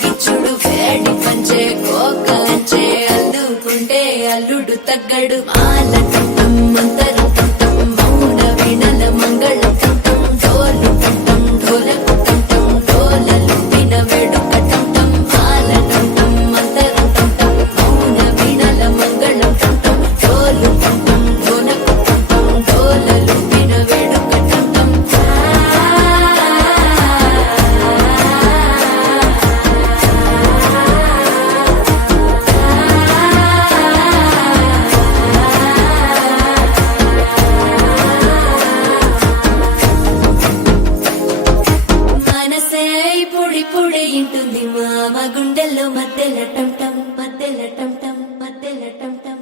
గిచ్చుడు వేడి పంచే కోకలంచే అల్లుకుంటే అల్లుడు తగ్గడు మాల కంఠం మంతరం కంఠం మౌన వీణల మంగళం కంఠం డోలు కంఠం ఢోలకు కంఠం డోలలు విన వేడుక కంఠం మాల కంఠం మంతరం కంఠం మౌన వీణల మంగళం కంఠం డోలు కంఠం ఢోలకు కంఠం డోలలు విన వేడుక కంఠం మనసే పొడి పొడి ఇంటుంది మామ గుండెల్లో మధ్యల టంటం మధ్యల టంటం మధ్యల టంటం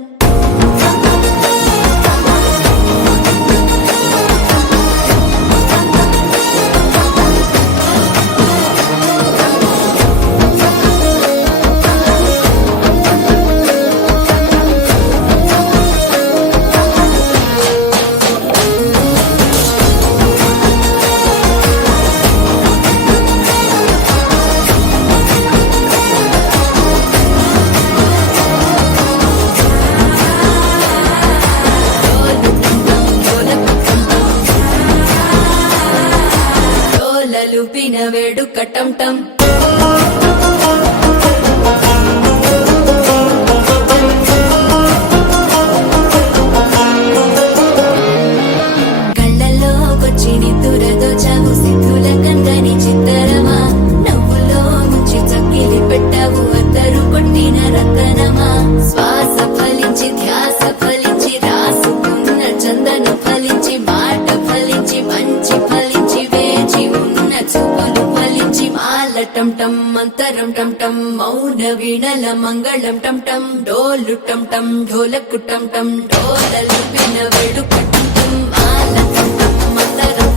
డోలలుపిన వేడుక టంటం కళ్ళలోకొచ్చి నిద్దురదోచావు సిద్ధుల కందని చిత్తరమా నవ్వులో ముంచి చక్కిలి పెట్టావు అద్దరు కొట్టిన రతనమా శ్వాస ఫలించి ధ్యాస ఫలించి రాసుకున్న చందన ఫలించి మాట ఫలించి మంచి ఫలించి వేచి ఉన్న చూపులు ఫలించి మాల టంటం మంతరం టంటం మౌన వీణల మంగళం టంటం డోలు టంటం ఢోలకు టంటం డోలలు విన వేడుక టంటం మాల టంటం మంతరం